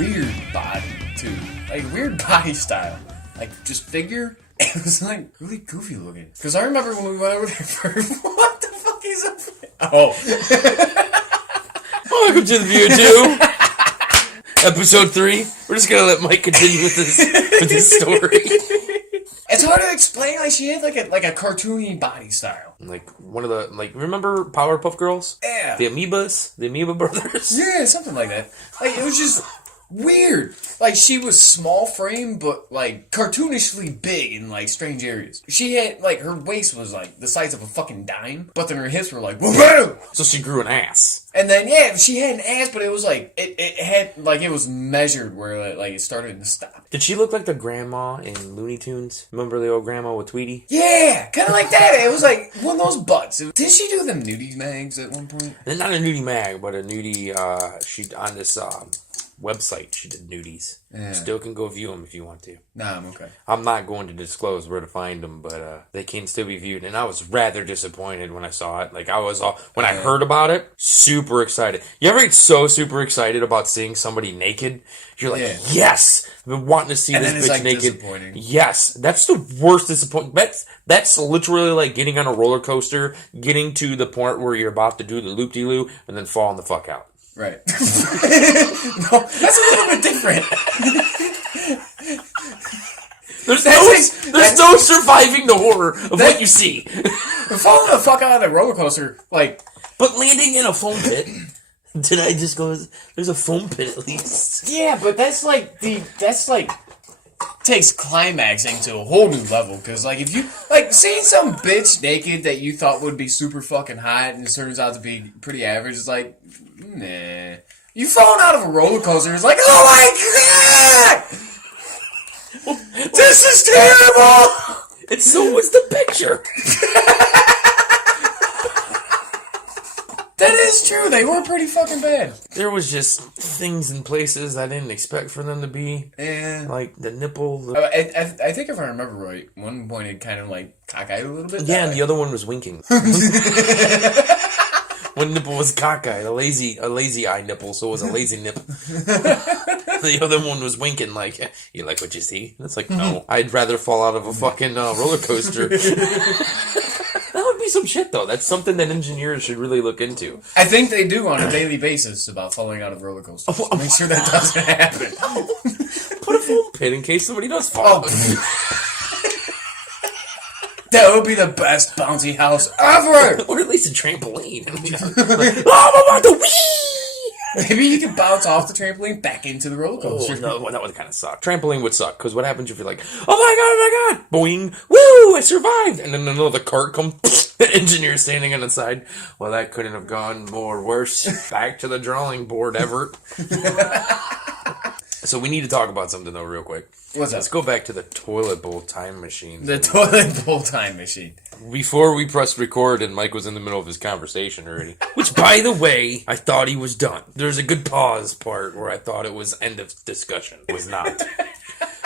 weird body, too. Like, weird body style. Like, just figure. It was, like, really goofy looking. Because I remember when we went over there for... What the fuck is up? Oh. Welcome to the View 2. Episode 3. We're just gonna let Mike continue with this story. It's hard to explain. Like, she had, like a cartoony body style. Like, one of the... Like, remember Powerpuff Girls? Yeah. The Amoebas? The Amoeba Brothers? Yeah, something like that. Like, it was just... weird. Like, she was small frame, but, like, cartoonishly big in, like, strange areas. She had, like, her waist was, like, the size of a fucking dime, but then her hips were, like, whoa! So she grew an ass. And then, yeah, she had an ass, but it was, like, it had, like, it was measured where, like, it started and stopped. Did she look like the grandma in Looney Tunes? Remember the old grandma with Tweety? Yeah, kind of like that. It was, like, one of those butts. Did she do them nudie mags at one point? And not a nudie mag, but a nudie, she, on this, website, she did nudies. Yeah. Still can go view them if you want to. Nah, I'm okay. I'm not going to disclose where to find them, but they can still be viewed. And I was rather disappointed when I saw it. Like, I was all, when I heard about it, super excited. You ever get so super excited about seeing somebody naked? You're like, yes! I've been wanting to see this bitch like naked. Disappointing. Yes, that's the worst disappointment. That's literally like getting on a roller coaster, getting to the point where you're about to do the loop-de-loo, and then falling the fuck out. Right. No, that's a little bit different. There's no surviving the horror of what you see. Falling the fuck out of the roller coaster, like... But landing in a foam pit... Did I just go... There's a foam pit at least. Yeah, but that's like... takes climaxing to a whole new level, because, like, if you... Like, seeing some bitch naked that you thought would be super fucking hot, and it turns out to be pretty average, is like... Nah. You falling out of a roller coaster, it's like, oh my god! This is terrible! And so was the picture. That is true, they were pretty fucking bad. There was just things in places I didn't expect for them to be. Yeah. Like the nipple. I think if I remember right, one point it kind of like cockeyed a little bit. Yeah, and the other one was winking. One nipple was cockeyed, a lazy eye nipple, so it was a lazy nip. The other one was winking like, you like what you see? And it's like, no, I'd rather fall out of a fucking roller coaster. That would be some shit, though. That's something that engineers should really look into. I think they do on a daily basis about falling out of roller coasters. Make sure that doesn't happen. Put a foam pit in case somebody does fall. That would be the best bouncy house ever! Or at least a trampoline. Like, oh, I'm about to wee! Maybe you can bounce off the trampoline back into the roller coaster. Oh, no, that would kind of suck. Trampoline would suck, because what happens if you're like, oh my god, boing, woo, I survived! And then another cart comes, the engineer standing on the side. Well, that couldn't have gone more worse. Back to the drawing board, Everett. So we need to talk about something, though, real quick. What's Let's up? go back to the toilet bowl time machine. The toilet bowl time machine. Before we pressed record and Mike was in the middle of his conversation already. Which, by the way, I thought he was done. There's a good pause part where I thought it was end of discussion. It was not.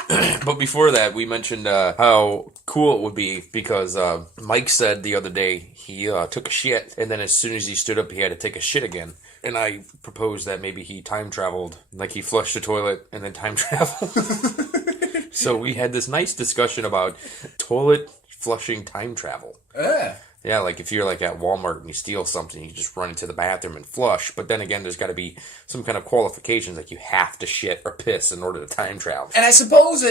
But before that, we mentioned how cool it would be because Mike said the other day he took a shit, and then as soon as he stood up, he had to take a shit again. And I proposed that maybe he time traveled, like he flushed the toilet and then time traveled. So we had this nice discussion about toilet flushing time travel. Yeah, like if you're like at Walmart and you steal something, you just run into the bathroom and flush. But then again, there's got to be some kind of qualifications, like you have to shit or piss in order to time travel. And I suppose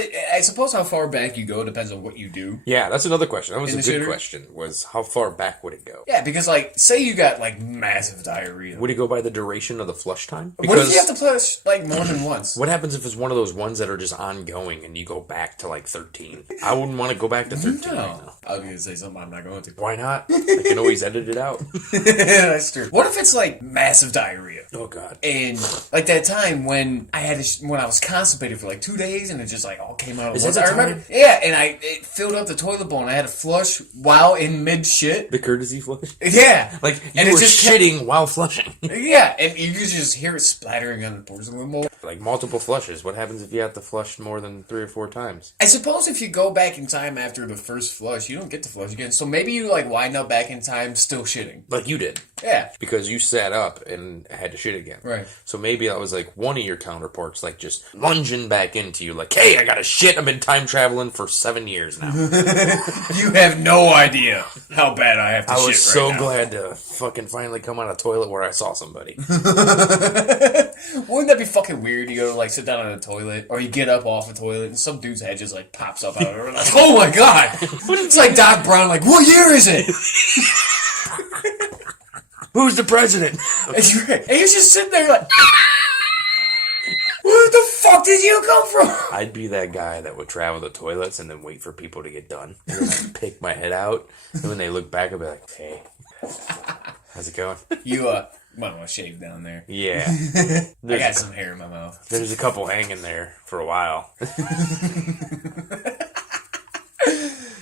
how far back you go depends on what you do. Yeah, that's another question. That was a good question, was how far back would it go? Yeah, because like, say you got like massive diarrhea. Would it go by the duration of the flush time? What if you have to flush like more than once? What happens if it's one of those ones that are just ongoing and you go back to like 13? I wouldn't want to go back to 13 right now. I was going to say something I'm not going to. Why not? I can always edit it out. That's true. What if it's like massive diarrhea? Oh god. And like that time when I was constipated for like 2 days and it just like all came out at once. I remember. Yeah, and it filled up the toilet bowl and I had to flush while in mid shit. The courtesy flush? Yeah. Like you were shitting while flushing. Yeah, and you could just hear it splattering on the porcelain bowl. Like multiple flushes. What happens if you have to flush more than 3 or 4 times? I suppose if you go back in time after the first flush, You don't get to flush again. So maybe you like wind up back in time still shitting. Like you did. Yeah. Because you sat up and had to shit again. Right. So maybe that was like one of your counterparts, like just lunging back into you, like, hey, I got to shit. I've been time traveling for 7 years now. You have no idea how bad I have to shit right now. I was so glad to fucking finally come on a toilet where I saw somebody. Wouldn't that be fucking weird? You go to like sit down on a toilet, or you get up off a toilet, and some dude's head just like pops up out of it. Like, oh my god! It's like Doc Brown. Like, what year is it? Who's the president? And you're just sitting there like, where the fuck did you come from? I'd be that guy that would travel the toilets and then wait for people to get done, and then I'd pick my head out, and when they look back, I'd be like, hey, how's it going? You might want to shave down there. Yeah. I got some hair in my mouth. There's a couple hanging there for a while.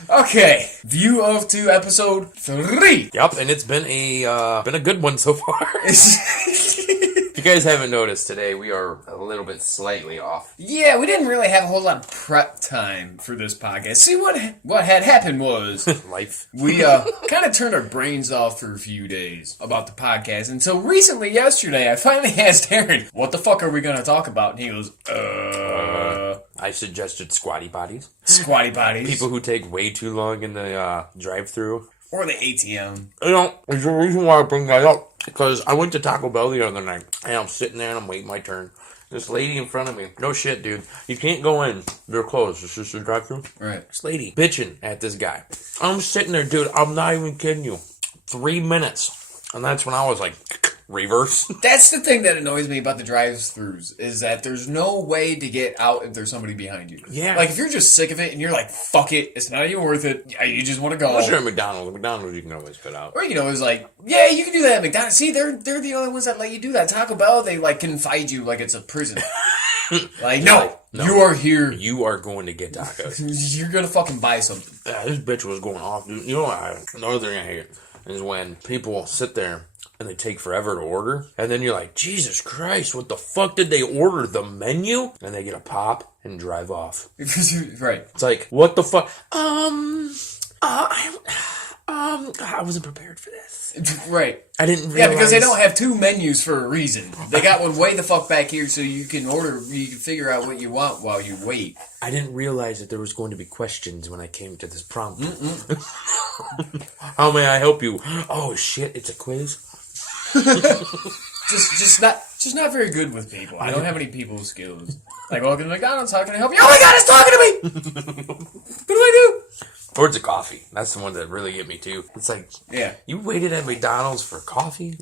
Okay, View of 2 episode 3. Yep, and it's been a good one so far. If you guys haven't noticed, today we are a little bit slightly off. Yeah, we didn't really have a whole lot of prep time for this podcast. See, what had happened was Life. we kind of turned our brains off for a few days about the podcast until recently, yesterday, I finally asked Aaron, what the fuck are we going to talk about? And he goes, I suggested squatty bodies. Squatty bodies. People who take way too long in the drive-thru. Or the ATM. You know, there's a reason why I bring that up. Because I went to Taco Bell the other night, and I'm sitting there and I'm waiting my turn. This lady in front of me, no shit, dude. You can't go in. They're closed. It's just a drive-thru. Right. This lady bitching at this guy. I'm sitting there, dude. I'm not even kidding you. 3 minutes. And that's when I was like, reverse. That's the thing that annoys me about the drive-thrus, is that there's no way to get out if there's somebody behind you. Yeah. Like, if you're just sick of it and you're like, fuck it, it's not even worth it, you just want to go. Unless you're at McDonald's. McDonald's you can always cut out. Or, it's like, yeah, you can do that at McDonald's. See, they're the only ones that let you do that. Taco Bell, they, like, confide you like it's a prison. Like, no, you are here. You are going to get tacos. You're going to fucking buy something. Yeah, this bitch was going off, dude. You know what? Another thing I hate is when people sit there and they take forever to order, and then you're like, Jesus Christ, what the fuck did they order? The menu? And they get a pop and drive off. Right. It's like, what the fuck? I wasn't prepared for this. Right. I didn't realize. Yeah, because they don't have 2 menus for a reason. They got one way the fuck back here so you can figure out what you want while you wait. I didn't realize that there was going to be questions when I came to this prompt. How may I help you? Oh shit, it's a quiz. just not very good with people. I don't have any people skills. Like, welcome to McDonald's, how can I help you? Oh my god, it's talking to me! What do I do? Or it's a coffee. That's the one that really get me too. It's like, yeah, you waited at McDonald's for coffee?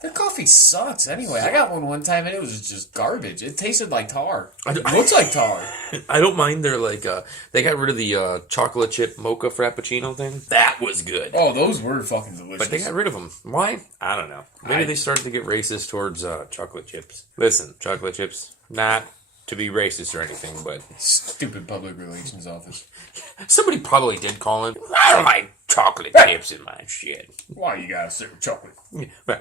Their coffee sucks anyway. I got one time and it was just garbage. It tasted like tar. It looks like tar. I don't mind their, like, they got rid of the chocolate chip mocha frappuccino thing. That was good. Oh, those were fucking delicious. But they got rid of them. Why? I don't know. Maybe they started to get racist towards chocolate chips. Listen, chocolate chips, not to be racist or anything, but... Stupid public relations office. Somebody probably did call in. I don't like chocolate chips in my shit. Why you gotta serve chocolate?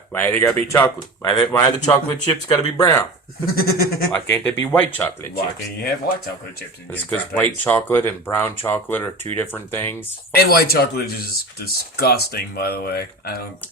Why they gotta be chocolate? Why the chocolate chips gotta be brown? Why can't they be white chocolate chips? Why can't you have white chocolate chips? It's because white chocolate and brown chocolate are 2 different things. And white chocolate is disgusting, by the way.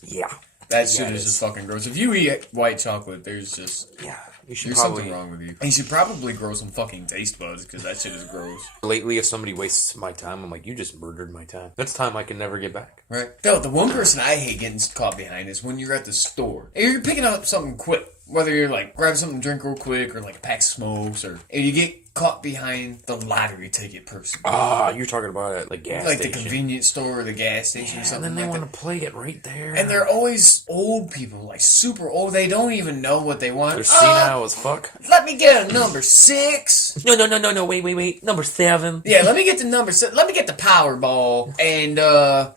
Yeah. That shit is just fucking gross. If you eat white chocolate, there's just... Yeah. There's something wrong with you. And you should probably grow some fucking taste buds, because that shit is gross. Lately, if somebody wastes my time, I'm like, you just murdered my time. That's time I can never get back. Right. No, the one person I hate getting caught behind is when you're at the store. And you're picking up something quick. Whether you're like, grab something to drink real quick, or like a pack of smokes, and you get caught behind the lottery ticket person. Ah, you're talking about it, like gas station. Like the convenience store or the gas station or something like that. And then they want to play it right there. And they're always old people, like super old. They don't even know what they want. They're senile as fuck. Let me get a number 6. No, wait. Number 7. Yeah, let me get the number 7. Let me get the Powerball. And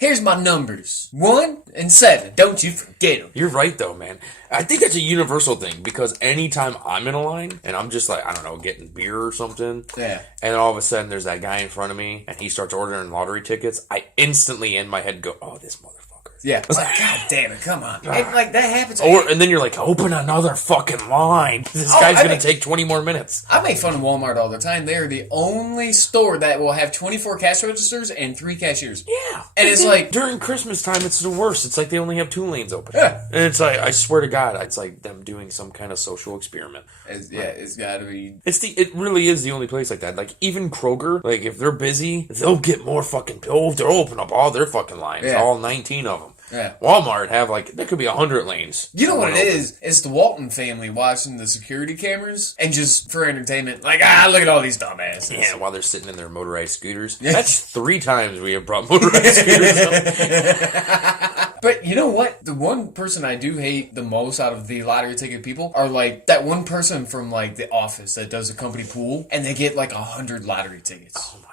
here's my numbers. 1 and 7. Don't you forget them. You're right, though, man. I think that's a universal thing, because anytime I'm in a line, and I'm just like, I don't know, getting beer or something, yeah, and all of a sudden there's that guy in front of me, and he starts ordering lottery tickets, I instantly in my head go, oh, this motherfucker. Yeah. It's like, God damn it, come on. And, like, that happens. And then you're like, open another fucking line. This guy's going to take 20 more minutes. I make fun of Walmart all the time. They're the only store that will have 24 cash registers and 3 cashiers. Yeah. And it's like... During Christmas time, it's the worst. It's like they only have 2 lanes open. Yeah. And it's like, I swear to God, it's like them doing some kind of social experiment. It's gotta be... It really is the only place like that. Like, even Kroger, like, if they're busy, they'll get more fucking... they'll open up all their fucking lines. All 19 of them. Yeah. Walmart have, like, there could be 100 lanes. You know what it is? It's the Walton family watching the security cameras and just for entertainment. Like, look at all these dumbasses. Yeah, while they're sitting in their motorized scooters. That's 3 times we have brought motorized scooters up. But you know what? The one person I do hate the most out of the lottery ticket people are like that one person from like the office that does a company pool and they get like 100 lottery tickets. Oh my God.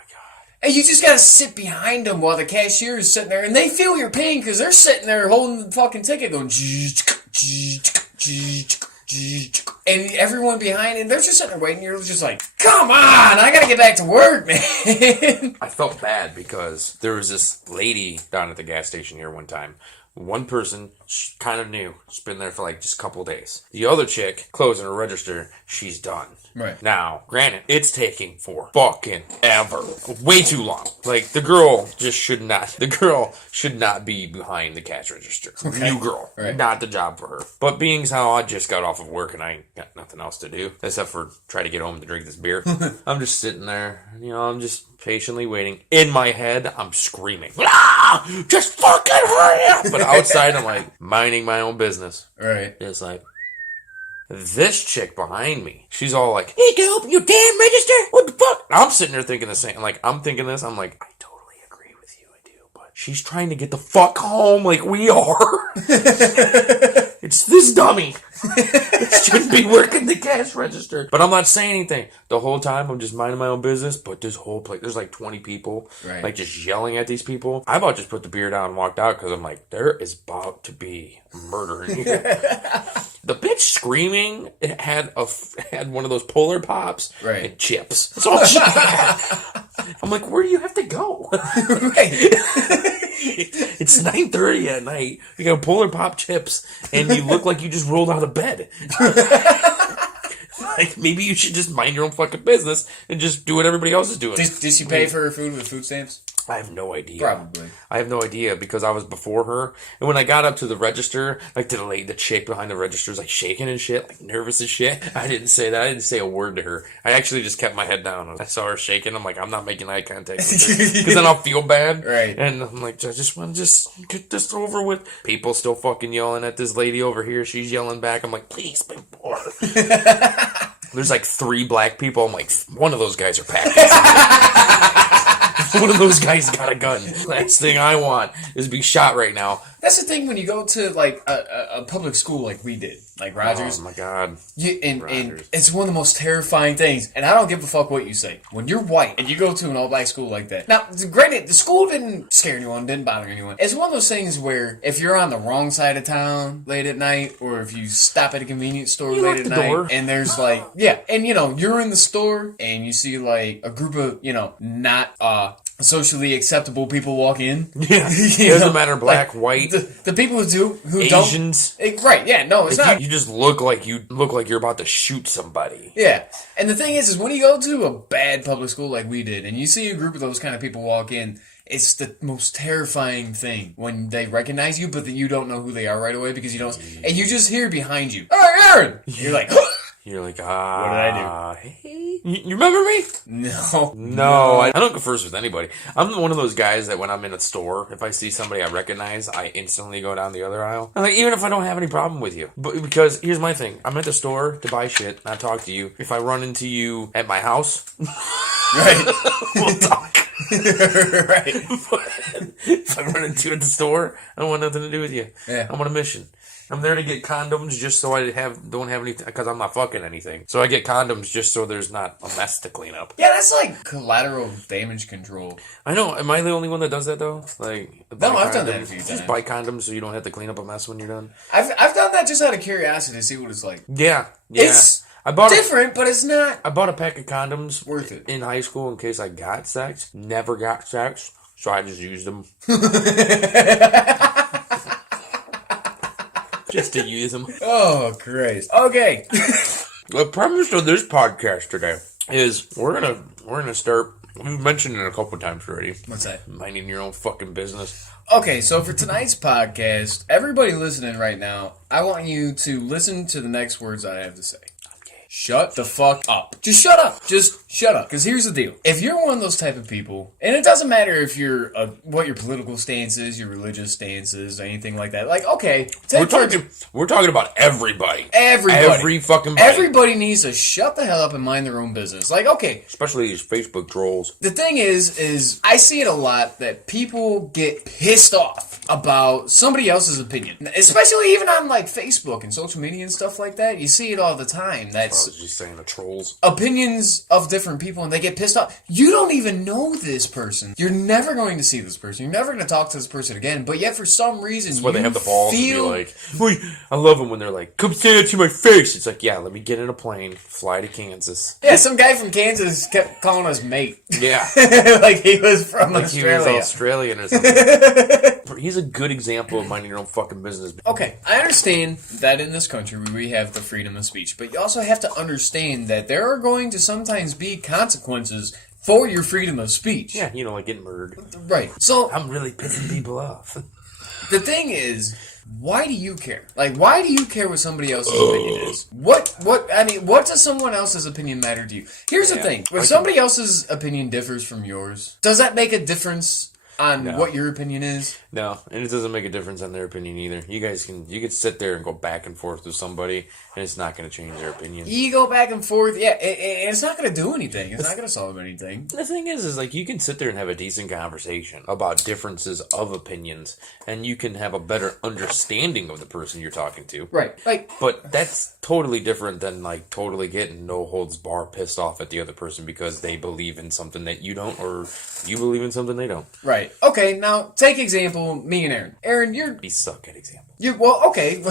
And you just gotta sit behind them while the cashier is sitting there and they feel your pain because they're sitting there holding the fucking ticket going and everyone behind and they're just sitting there waiting. You're just like, come on, I gotta get back to work, man. I felt bad because there was this lady down at the gas station here one time. One person, kind of new. She's been there for like just a couple of days. The other chick, closing her register, she's done. Right. Now, granted, it's taking for fucking ever. Way too long. Like, the girl should not be behind the cash register. Okay. New girl. Right. Not the job for her. But being as how I just got off of work and I ain't got nothing else to do, except for try to get home to drink this beer, I'm just sitting there, I'm just patiently waiting. In my head, I'm screaming, just fucking hurry up! But outside, I'm like, minding my own business. Right. Just like, this chick behind me, she's all like, hey, can I open your damn register? What the fuck? I'm sitting there thinking the same. Like, I'm thinking this. I'm like, I totally agree with you. I do. But she's trying to get the fuck home like we are. It's this dummy. Shouldn't be working the cash register. But I'm not saying anything. The whole time, I'm just minding my own business. But this whole place, there's like 20 people. Right. Like, just yelling at these people. I about just put the beer down and walked out because I'm like, there is about to be murder in here. The bitch screaming had one of those Polar Pops and chips. That's all she had. I'm like, where do you have to go? It's 9:30 at night. You got Polar Pop chips, and you look like you just rolled out of bed. Like, maybe you should just mind your own fucking business and just do what everybody else is doing. Did she pay for her food with food stamps? I have no idea. Probably. I have no idea because I was before her. And when I got up to the register, like the chick behind the register was like shaking and shit, like nervous as shit. I didn't say that. I didn't say a word to her. I actually just kept my head down. I saw her shaking. I'm like, I'm not making eye contact with her because then I'll feel bad. Right. And I'm like, I just want to just get this over with. People still fucking yelling at this lady over here. She's yelling back. I'm like, please, big boy. There's like 3 black people. I'm like, one of those guys are packed. One of those guys got a gun. Last thing I want is to be shot right now. That's the thing when you go to like a public school like we did, like Rogers. Oh my God. And it's one of the most terrifying things. And I don't give a fuck what you say. When you're white and you go to an all-black school like that. Now, granted, the school didn't scare anyone, didn't bother anyone. It's one of those things where if you're on the wrong side of town late at night, or if you stop at a convenience store late at night, and there's like, and you're in the store and you see like a group of, not socially acceptable people walk in. Yeah. It doesn't matter black, like, white. The people who Asians. Don't. Right, yeah, no, it's not. You just look like you're about to shoot somebody. Yeah. And the thing is when you go to a bad public school like we did, and you see a group of those kind of people walk in, it's the most terrifying thing when they recognize you, but then you don't know who they are right away because you don't. And you just hear behind you, "Oh, Aaron!" You're like, You're like, what did I do? Hey. You remember me? No. I don't go first with anybody. I'm one of those guys that when I'm in a store, if I see somebody I recognize, I instantly go down the other aisle. I'm like, even if I don't have any problem with you. But because here's my thing. I'm at the store to buy shit, not talk to you. If I run into you at my house, we'll talk. Right. If I run into you at the store, I don't want nothing to do with you. Yeah. I'm on a mission. I'm there to get condoms just so I don't have anything, because I'm not fucking anything. So I get condoms just so there's not a mess to clean up. Yeah, that's like collateral damage control. I know. Am I the only one that does that though? Like, no, I've done that a few times. Just buy condoms so you don't have to clean up a mess when you're done. I've done that just out of curiosity to see what it's like. Yeah. It's different, but it's not. I bought a pack of condoms worth it in high school in case I got sex. Never got sex, so I just used them. Just to use them. Oh, Christ. Okay. The premise of this podcast today is we're gonna start. We've mentioned it a couple times already. What's that? Minding your own fucking business. Okay, so for tonight's podcast, everybody listening right now, I want you to listen to the next words I have to say. Shut the fuck up. Just shut up. Just shut up. Because here's the deal. If you're one of those type of people, and it doesn't matter if you're what your political stance is, your religious stance is, anything like that. Like, okay. We're talking about everybody. Everybody. Every fucking body. Everybody needs to shut the hell up and mind their own business. Like, okay. Especially these Facebook trolls. The thing is I see it a lot that people get pissed off about somebody else's opinion. Especially even on, like, Facebook and social media and stuff like that. You see it all the time. That's just saying the trolls. Opinions of different people, and they get pissed off. You don't even know this person. You're never going to see this person. You're never going to talk to this person again. But yet, for some reason, that's why they have the balls to be like, wait, I love them when they're like, come say it to my face. It's like, yeah, let me get in a plane, fly to Kansas. Yeah, some guy from Kansas kept calling us mate. Yeah. Like he was from like Australia. He was Australian or something. He's a good example of minding your own fucking business. Okay, I understand that in this country we have the freedom of speech, but you also have to understand that there are going to sometimes be consequences for your freedom of speech. Yeah, like getting murdered. Right. So I'm really pissing people off. The thing is, why do you care? Like, why do you care what somebody else's opinion is? What does someone else's opinion matter to you? Here's the thing. If somebody else's opinion differs from yours, does that make a difference on what your opinion is? No, and it doesn't make a difference on their opinion either. You can sit there and go back and forth with somebody, and it's not going to change their opinion. You go back and forth, and it's not going to do anything. It's not going to solve anything. The thing is like, you can sit there and have a decent conversation about differences of opinions, and you can have a better understanding of the person you're talking to. Right. But that's totally different than, like, totally getting no-holds-bar pissed off at the other person because they believe in something that you don't, or you believe in something they don't. Right. Okay, now, take example, me and Aaron. Aaron, We suck at examples. Okay,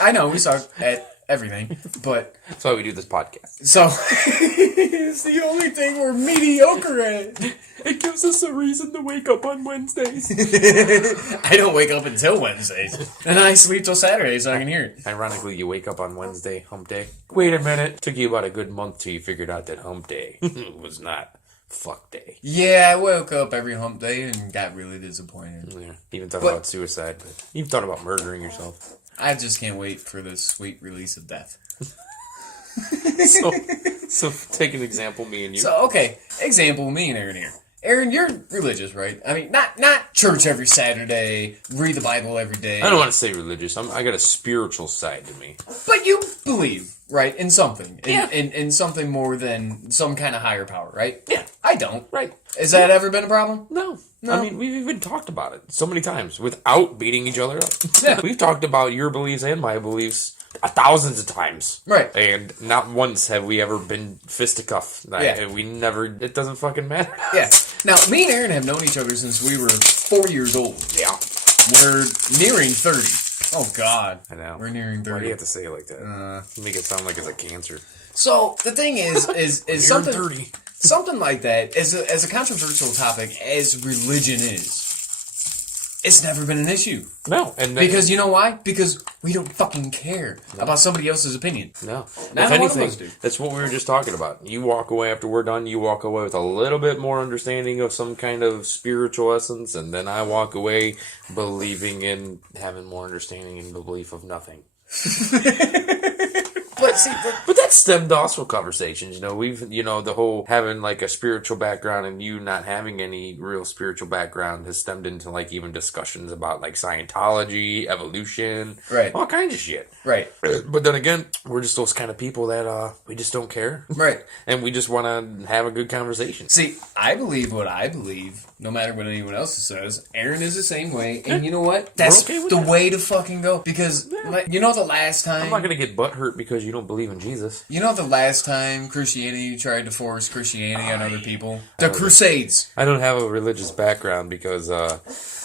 I know, we suck at everything, but... That's why we do this podcast. So, it's the only thing we're mediocre at. It gives us a reason to wake up on Wednesdays. I don't wake up until Wednesdays. And I sleep till Saturday so I can hear it. Ironically, you wake up on Wednesday, hump day. Wait a minute. Took you about a good month till you figured out that hump day was not fuck day. Yeah, I woke up every hump day and got really disappointed. Yeah. Even thought about suicide. But even thought about murdering yourself. I just can't wait for the sweet release of death. So take an example, me and you. So, okay, example, me and Aaron here. Aaron, you're religious, right? I mean, not church every Saturday, read the Bible every day. I don't want to say religious. I got a spiritual side to me. But you believe, right, in something. Yeah. In something more than some kind of higher power, right? Yeah. I don't. Right. Has that ever been a problem? No. I mean, we've even talked about it so many times without beating each other up. Yeah. We've talked about your beliefs and my beliefs thousands of times. Right. And not once have we ever been fisticuffed. Yeah. We never, it doesn't fucking matter. Yeah. Now, me and Aaron have known each other since we were 4 years old. Yeah. We're nearing 30. Oh, God. I know. We're nearing 30. Why do you have to say it like that? Make it sound like it's a cancer. So, the thing is something... 30. Something like that, as a controversial topic as religion is, it's never been an issue. No. Because you know why? Because we don't fucking care about somebody else's opinion. No. Not If one anything, of us do. that's what we were just talking about. You walk away after we're done, you walk away with a little bit more understanding of some kind of spiritual essence, and then I walk away believing in having more understanding and belief of nothing. But that stemmed also conversations, we've, the whole having like a spiritual background and you not having any real spiritual background has stemmed into like even discussions about like Scientology, evolution, right, all kinds of shit. Right. But then again, we're just those kind of people that we just don't care. Right. And we just want to have a good conversation. See, I believe what I believe, no matter what anyone else says. Aaron is the same way, and you know what? That's okay with the that. way to fucking go. Because, the last time... I'm not going to get butthurt because you don't believe in Jesus. You know the last time Christianity tried to force Christianity on other people? The Crusades. I don't have a religious background because, I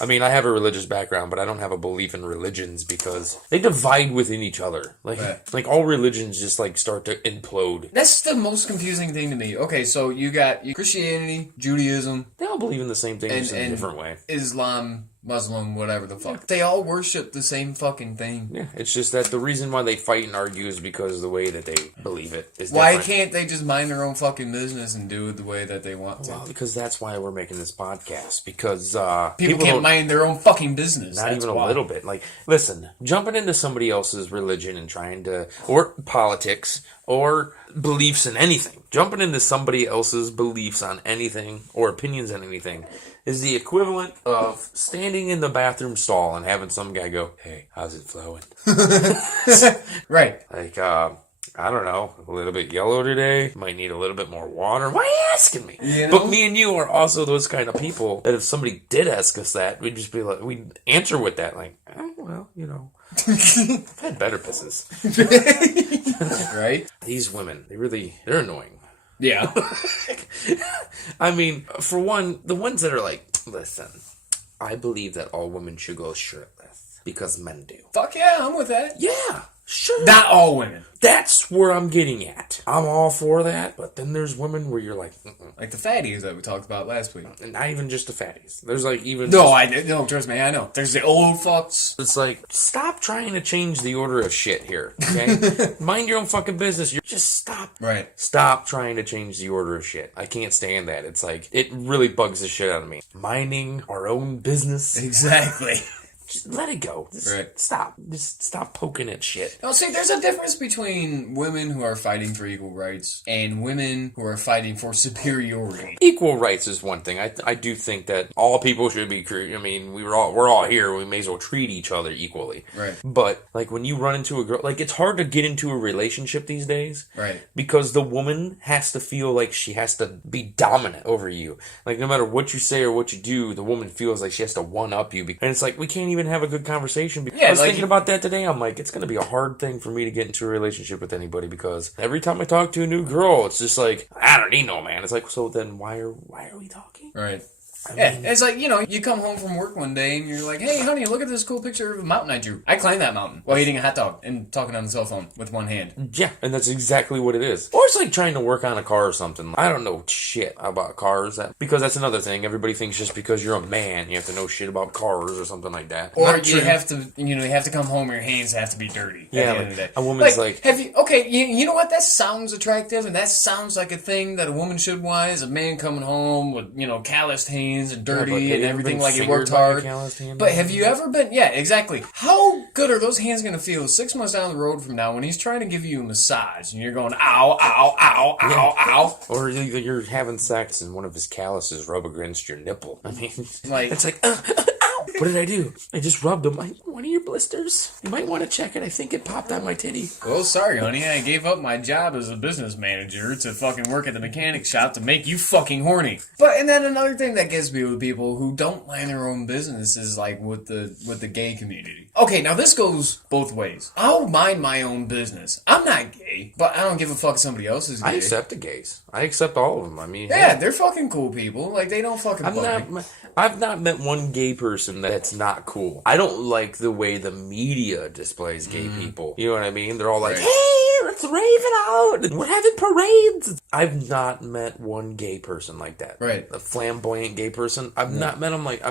have a religious background, but I don't have a belief in religions because they divide within each other. Like all religions just like start to implode. That's the most confusing thing to me. Okay, so you got Christianity, Judaism. They all believe in the same thing, just in a different way. Islam, Muslim, whatever the fuck. They all worship the same fucking thing. Yeah, it's just that the reason why they fight and argue is because of the way that they believe it is Why different. can't they just mind their own fucking business and do it the way that they want to? Well, because that's why we're making this podcast. Because people can't mind their own fucking business. Not That's even why. a little bit. Like, listen, jumping into somebody else's religion and trying to, or politics, or beliefs in anything. Jumping into somebody else's beliefs on anything, or opinions on anything, is the equivalent of standing in the bathroom stall and having some guy go, "Hey, how's it flowing?" Right. Like, I don't know, a little bit yellow today, might need a little bit more water. Why are you asking me? You know? But me and you are also those kind of people that if somebody did ask us that, we'd just be like, we'd answer with that, like, oh, well, you know, I've had better pisses. Right? These women, they're annoying. Yeah. I mean, for one, the ones that are like, listen, I believe that all women should go shirtless because men do. Fuck yeah, I'm with that. Yeah, sure. Not all women. That's where I'm getting at. I'm all for that, but then there's women where you're like, Like the fatties that we talked about last week. and not even just the fatties. There's like even No, trust me, I know. There's the old fucks. It's like, stop trying to change the order of shit here, okay? Mind your own fucking business. You're just stop. Right. Stop trying to change the order of shit. I can't stand that. It's like, it really bugs the shit out of me. Minding our own business. Exactly. Just let it go. Right. Stop. Just stop poking at shit. Now, see, there's a difference between women who are fighting for equal rights and women who are fighting for superiority. Equal rights is one thing. I do think that all people should be. I mean, we're all here. We may as well treat each other equally. Right. But like when you run into a girl, like it's hard to get into a relationship these days. Right. Because the woman has to feel like she has to be dominant over you. Like no matter what you say or what you do, the woman feels like she has to one up you. And it's like we can't even have a good conversation. Yeah, I was like thinking about that today. I'm like, it's going to be a hard thing for me to get into a relationship with anybody because every time I talk to a new girl, it's just like, I don't need no man. It's like, so then why are we talking? Right. I Yeah, mean, it's like, you know, you come home from work one day and you're like, hey, honey, look at this cool picture of a mountain I drew. I climbed that mountain while eating a hot dog and talking on the cell phone with one hand. yeah, and that's exactly what it is. Or it's like trying to work on a car or something. I don't know shit about cars. Because that's another thing. Everybody thinks just because you're a man, you have to know shit about cars or something like that. Or Not you true. have to, you know, you have to come home and your hands have to be dirty at the end of the day. a woman's like, have you, okay, you know what? That sounds attractive and that sounds like a thing that a woman should want is a man coming home with, you know, calloused hands and dirty and everything like he worked hard. But have you ever been, yeah, exactly. How good are those hands going to feel 6 months down the road from now when he's trying to give you a massage and you're going, ow, ow, ow, ow, ow. Or you're having sex and one of his calluses rub against your nipple. I mean, Like, it's like, ow. What did I do? I just rubbed them. One of your blisters? You might want to check it. I think it popped on my titty. well, sorry, honey. I gave up my job as a business manager to fucking work at the mechanic shop to make you fucking horny. But, and then another thing that gets me with people who don't mind their own business is like with the gay community. Okay, now this goes both ways. I'll mind my own business. I'm not gay, but I don't give a fuck if somebody else is gay. I accept the gays. I accept all of them. I mean, Yeah, they're fucking cool people. Like, they don't fucking bug me. I've not met one gay person that's not cool. I don't like the way the media displays gay people. You know what I mean? They're all like, Right. hey, let's rave it out. And we're having parades. I've not met one gay person like that. Right. A flamboyant gay person. I've not met them like,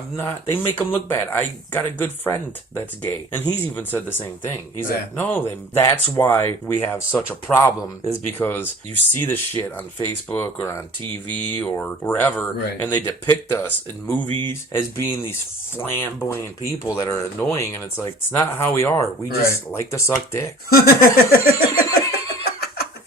they make them look bad. I got a good friend that's gay. And he's even said the same thing. He's like, no, that's why we have such a problem is because you see this shit on Facebook or on TV or wherever. Right. And they depict us in movies as being these flamboyant people that are annoying, and it's like, it's not how we are. We just like to suck dick.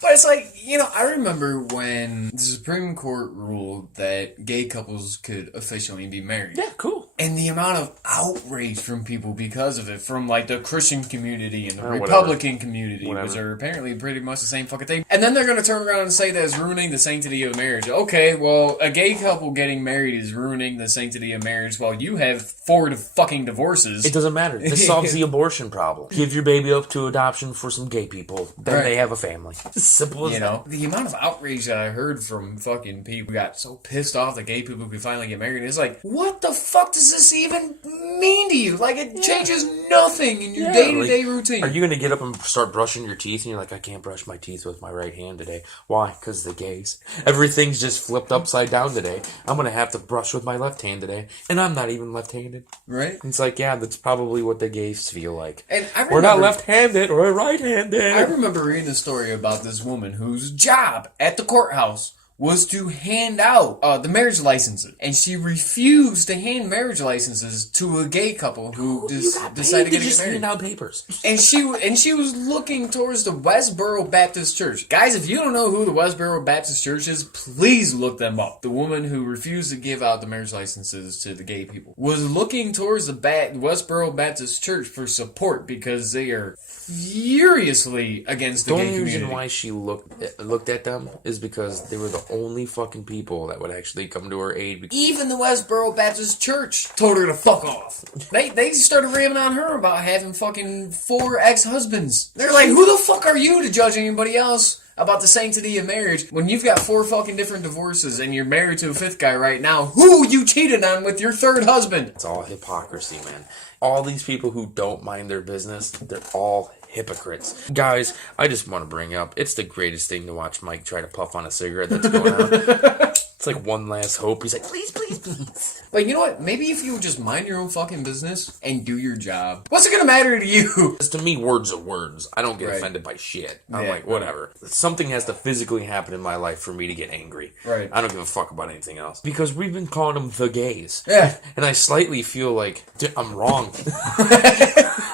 But it's like, you know, I remember when the Supreme Court ruled that gay couples could officially be married. Yeah, cool. And the amount of outrage from people because of it, from like the Christian community and the Whatever. Republican community, which are apparently pretty much the same fucking thing. And then they're going to turn around and say that it's ruining the sanctity of marriage. Okay, well, a gay couple getting married is ruining the sanctity of marriage while you have 4 fucking divorces. It doesn't matter. This solves the abortion problem. Give your baby up to adoption for some gay people. Then they have a family. Simple as You that. know, the amount of outrage that I heard from fucking people who got so pissed off that gay people could finally get married. It's like, what the fuck does does this even mean to you? Like, it changes nothing in your day-to-day routine. Are you going to get up and start brushing your teeth and you're like, I can't brush my teeth with my right hand today? Why? Because the gays. Everything's just flipped upside down today. I'm going to have to brush with my left hand today. And I'm not even left-handed. Right? It's like, yeah, that's probably what the gays feel like. And we're not left-handed, we're right-handed. I remember reading a story about this woman whose job at the courthouse was to hand out the marriage licenses. And she refused to hand marriage licenses to a gay couple who decided to get married. Hand out papers. And she was looking towards the Westboro Baptist Church. Guys, if you don't know who the Westboro Baptist Church is, please look them up. The woman who refused to give out the marriage licenses to the gay people was looking towards the Westboro Baptist Church for support because they are furiously against the gay community. The only reason why she looked at them is because they were the only fucking people that would actually come to her aid. Even the Westboro Baptist Church told her to fuck off. They started ramming on her about having fucking 4 ex-husbands. They're like, who the fuck are you to judge anybody else about the sanctity of marriage when you've got 4 fucking different divorces and you're married to a 5th guy right now who you cheated on with your 3rd husband? It's all hypocrisy, man. All these people who don't mind their business, they're all hypocrites. Guys, I just want to bring up, it's the greatest thing to watch Mike try to puff on a cigarette that's going out. It's like one last hope. He's like, please, please, please. But you know what? Maybe if you would just mind your own fucking business and do your job, what's it gonna matter to you? To me, words are words. I don't get offended by shit. I'm like, whatever. Something has to physically happen in my life for me to get angry. Right. I don't give a fuck about anything else. Because we've been calling them the gays. Yeah. And I slightly feel like I'm wrong.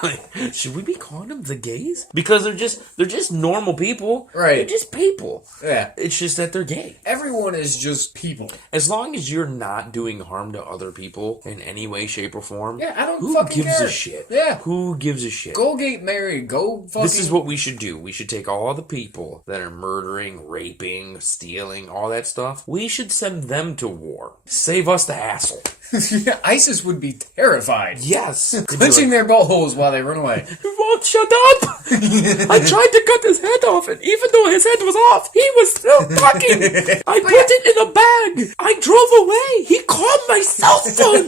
Like, should we be calling them the gays? Because they're just normal people. Right. They're just people. Yeah. It's just that they're gay. Everyone is just people. As long as you're not doing harm to other people in any way, shape, or form. Yeah, I don't who fucking gives care. a shit? Yeah. Who gives a shit? Go get married. Go fucking... This is what we should do. We should take all the people that are murdering, raping, stealing, all that stuff. We should send them to war. Save us the hassle. ISIS would be terrified. Yes. Clenching their buttholes while they run away. You won't shut up! I tried to cut his head off, and even though his head was off, he was still talking. I put it in a bag. I drove away. He called my cell phone.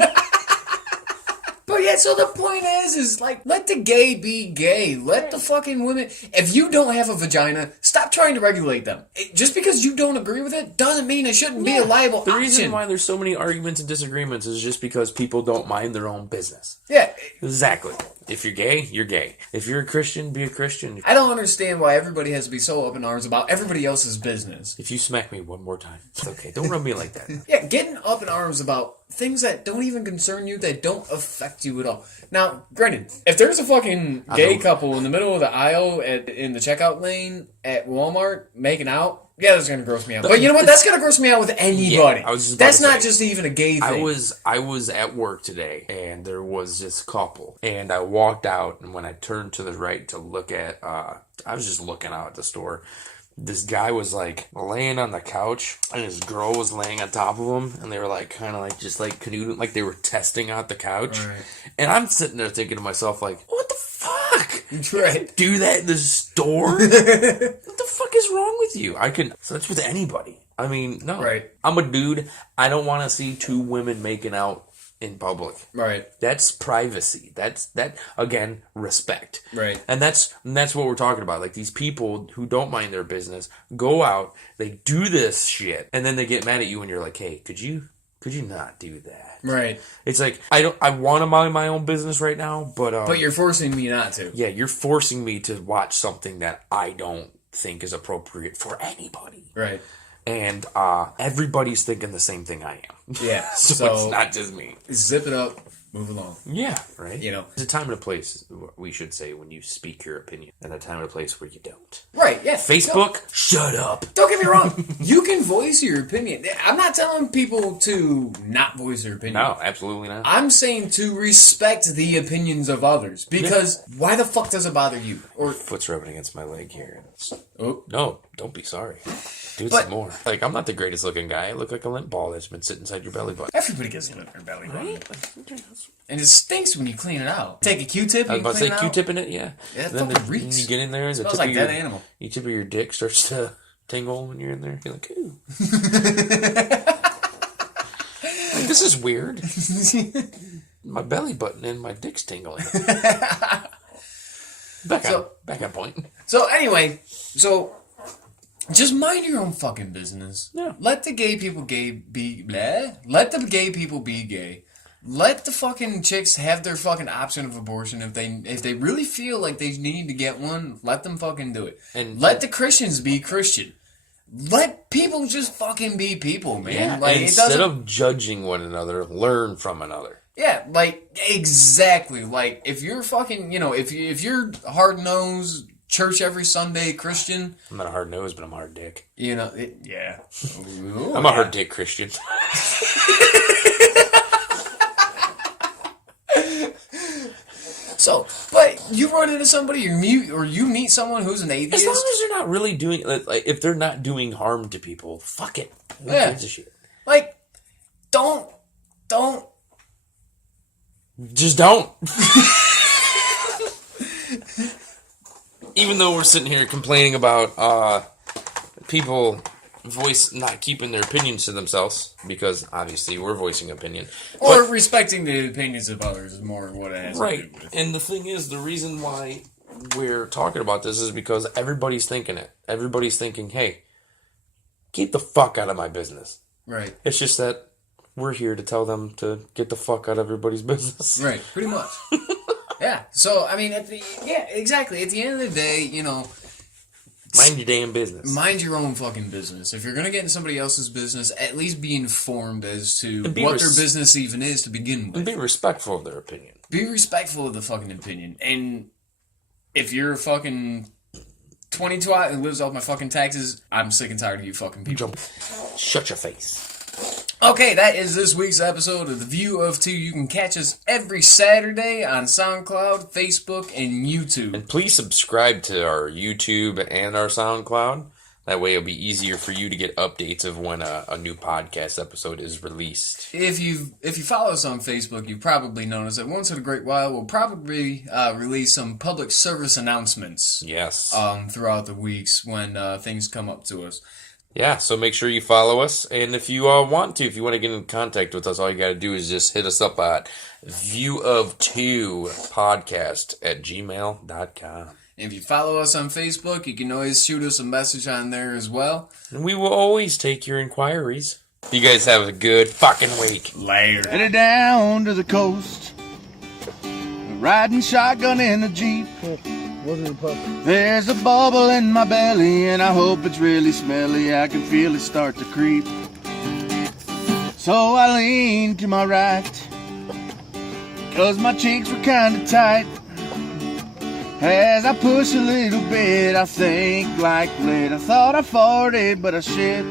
But yeah, so the point is like, let the gay be gay. Let the fucking women... If you don't have a vagina, stop trying to regulate them. Just because you don't agree with it doesn't mean it shouldn't be a liable option. The reason why there's so many arguments and disagreements is just because people don't mind their own business. Yeah. Exactly. If you're gay, you're gay. If you're a Christian, be a Christian. I don't understand why everybody has to be so up in arms about everybody else's business. If you smack me one more time, it's okay. Don't rub me like that. Yeah, getting up in arms about things that don't even concern you, that don't affect you at all. Now, granted, if there's a fucking gay couple in the middle of the aisle in the checkout lane at Walmart making out, yeah, that's gonna gross me out. But you know what? That's gonna gross me out with anybody. Yeah, that's not just even a gay thing. I was at work today, and there was this couple, and I walked out, and when I turned to the right to look at, I was just looking out at the store. This guy was like laying on the couch, and his girl was laying on top of him, and they were like kind of like just like canoodling, like they were testing out the couch. Right. And I'm sitting there thinking to myself, like, what the fuck? Right. Do that in the store? What the fuck is wrong with you? So that's with anybody. I mean, no. Right. I'm a dude. I don't want to see 2 women making out in public. Right. That's privacy. That again, respect. Right. And that's what we're talking about. Like, these people who don't mind their business go out, they do this shit, and then they get mad at you, and you're like, hey, could you not do that? Right. It's like, I want to mind my own business right now, but you're forcing me not to. Yeah, you're forcing me to watch something that I don't think is appropriate for anybody. Right. And everybody's thinking the same thing I am. Yeah. so it's not just me. Zip it up. Move along. Yeah, right? You know. There's a time and a place, we should say, when you speak your opinion, and a time and a place where you don't. Right, yeah. Facebook, shut up. Don't get me wrong. You can voice your opinion. I'm not telling people to not voice their opinion. No, absolutely not. I'm saying to respect the opinions of others. Because why the fuck does it bother you? Or foot's rubbing against my leg here. Oh. No, don't be sorry. Do some more. Like, I'm not the greatest looking guy. I look like a lint ball that's been sitting inside your belly button. Everybody gets lint in their belly button. Right? And it stinks when you clean it out. Take a Q-tip and clean it out. I was about to say Q-tip in it, yeah. Yeah, that fucking reeks. You get in there, and smells like dead animal. Your tip of your dick starts to tingle when you're in there. You're like, ooh. This is weird. My belly button and my dick's tingling. Back on point. So anyway, just mind your own fucking business. Yeah. Let the gay people Let the gay people be gay. Let the fucking chicks have their fucking option of abortion if they really feel like they need to get one. Let them fucking do it. And let the Christians be Christian. Let people just fucking be people, man. Yeah. Like, instead of judging one another, learn from another. Yeah, like, exactly. Like, if you're fucking, if you're hard-nosed, church every Sunday Christian. I'm not a hard nose, but I'm a hard dick. Yeah. Ooh, I'm a hard dick Christian. So, but you run into somebody, or you meet someone who's an atheist. As long as they're not really doing, like, if they're not doing harm to people, fuck it. Who gives a shit? Like, don't. Just don't. Even though we're sitting here complaining about people not keeping their opinions to themselves, because obviously we're voicing opinion. Or respecting the opinions of others is more what it has to do with. And the thing is, the reason why we're talking about this is because everybody's thinking it. Everybody's thinking, hey, keep the fuck out of my business. Right. It's just that we're here to tell them to get the fuck out of everybody's business. Right, pretty much. Yeah. So, I mean, exactly. At the end of the day, mind your damn business. Mind your own fucking business. If you're going to get in somebody else's business, at least be informed as to what their business even is to begin with. And be respectful of their opinion. Be respectful of the fucking opinion. And if you're a fucking 22 and lives off my fucking taxes, I'm sick and tired of you fucking people. Shut your face. Okay, that is this week's episode of The View of Two. You can catch us every Saturday on SoundCloud, Facebook, and YouTube. And please subscribe to our YouTube and our SoundCloud. That way it'll be easier for you to get updates of when a new podcast episode is released. If you follow us on Facebook, you've probably noticed that once in a great while, we'll probably release some public service announcements. Yes. Throughout the weeks when things come up to us. Yeah, so make sure you follow us, and if you want to get in contact with us, all you got to do is just hit us up at viewof2podcast@gmail.com. If you follow us on Facebook, you can always shoot us a message on there as well. And we will always take your inquiries. You guys have a good fucking week. Later. Headed down to the coast, riding shotgun in a Jeep. There's a bubble in my belly and I hope it's really smelly. I can feel it start to creep. So I lean to my right, 'cause my cheeks were kinda tight. As I push a little bit, I think like lead. I thought I farted, but I shit.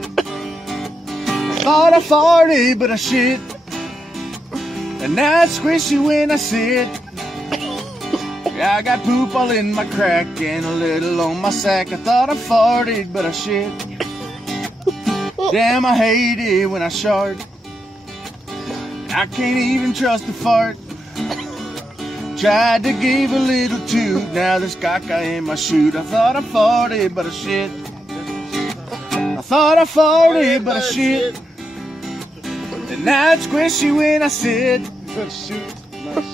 Thought I farted, but I shit. And now it's squishy when I sit. I got poop all in my crack and a little on my sack. I thought I farted, but I shit. Damn, I hate it when I shart. I can't even trust a fart. Tried to give a little toot, now there's caca in my chute. I thought I farted, but I shit. I thought I farted, but I shit. And now it's squishy when I sit.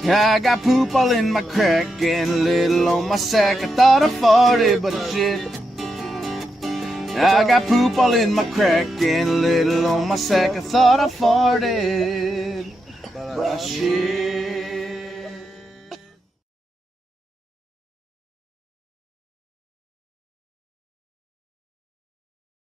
I got poop all in my crack and a little on my sack. I thought I farted, but I shit. I got poop all in my crack and a little on my sack. I thought I farted, but I shit.